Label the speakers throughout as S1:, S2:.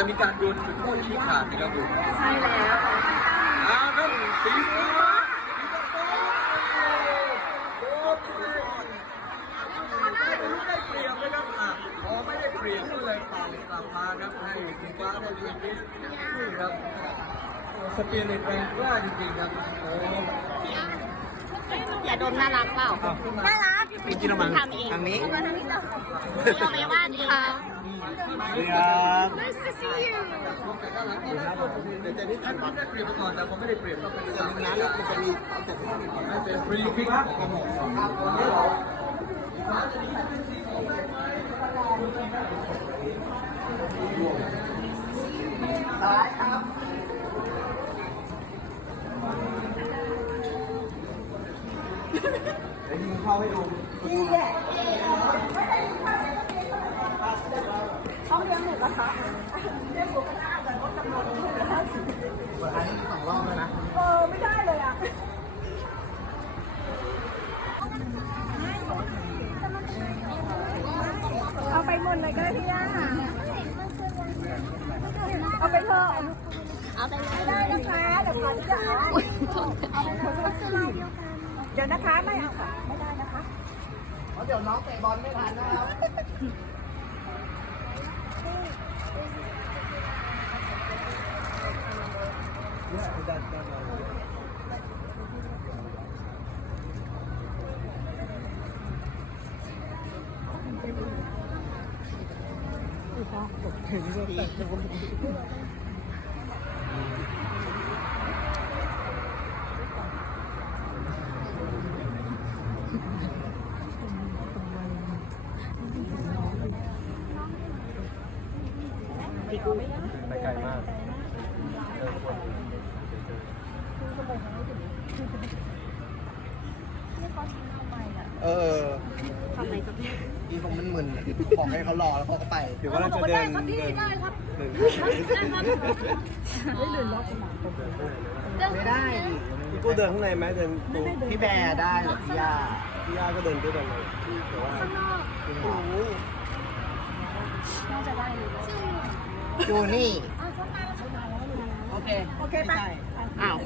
S1: มีการโยนจุดโทษชี้ขาดนะครับผม
S2: ใช่แล้ว
S1: ครับสีฟ้าได้เปรียบนะครับพอไม่ได้เปรียบก็เลยเป่ากลับมาครับให้สีฟ้าได้เปรียบนิดนี่ครับสเปียร์ในแรงกล้าจริงๆครับโอ้
S2: อย่าดมน่ารักเปล่าน่ารัก
S3: เป็นกินมัง
S2: ทำเอง
S3: ทางนี้
S2: มาทางนี้เราเราไม่ว่าดีค่ะ
S3: ครับ
S2: Nice to see you
S1: แต่จะนี่ท่านได้เปรียบไปก่อนแต่ผมไม่ได้เปรียบก็เป็นเรื่องนั้นมันจะมีไม่เป็นฟรีคิกของซ้ายครับเดี๋ยวยิงเข้าให้ดูนี่แหละห้องเลี้ยงหมูกระทะเลี้ยงหมูกระทะแต่ลดจำนวนเหลือ50เปิดร้าน2 รอบแล้วนะไม่ได้เลยอ่ะเอาไปหมดเลยก็ได้พี่ย่าเอาไปเถอะเอาไปไม่ได้นะคะเดี๋ยวขาจะเอาเดี๋ยวนะคะไม่เอาค่ะไม่ได้นะคะเดี๋ยวน้องเตะบอลไม่ทันนะครับไปไกลมาก
S2: ทำไมครับพี่
S3: อีผมมันมึนบอกให้เขารอแล้วเขาก็ไปเดี๋ยวว่าเราจะเดิน
S2: ได้ครับ
S3: ไม่ได้พี่กูเดินข้างในไหมเดินพี่แบร์ได้หรือพี่ย่าก็เดินด้วยกันเลยแต่ว่าดูนี่โอเคไป
S2: อ้าว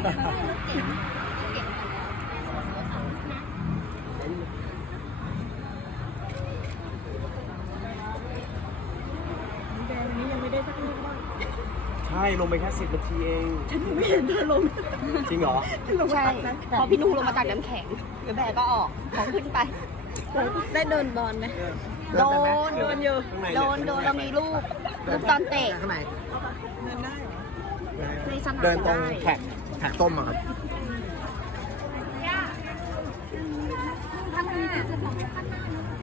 S3: ใช่ลงไปแค่10 นาทีเองฉันไม่เห็นเธอลงจริงเหรอ
S2: ใช่พอพี่นูลงมาจากน้ำแข็งหรือแบก็ออกของขึ้นไปได้เดินบอลไหมโดนอยู่โดนเรามีรูปตอนเตะ
S3: ข้างใน
S2: ในสนาม
S3: เดินตรง
S2: ได้
S3: แท็กส้มอะครับ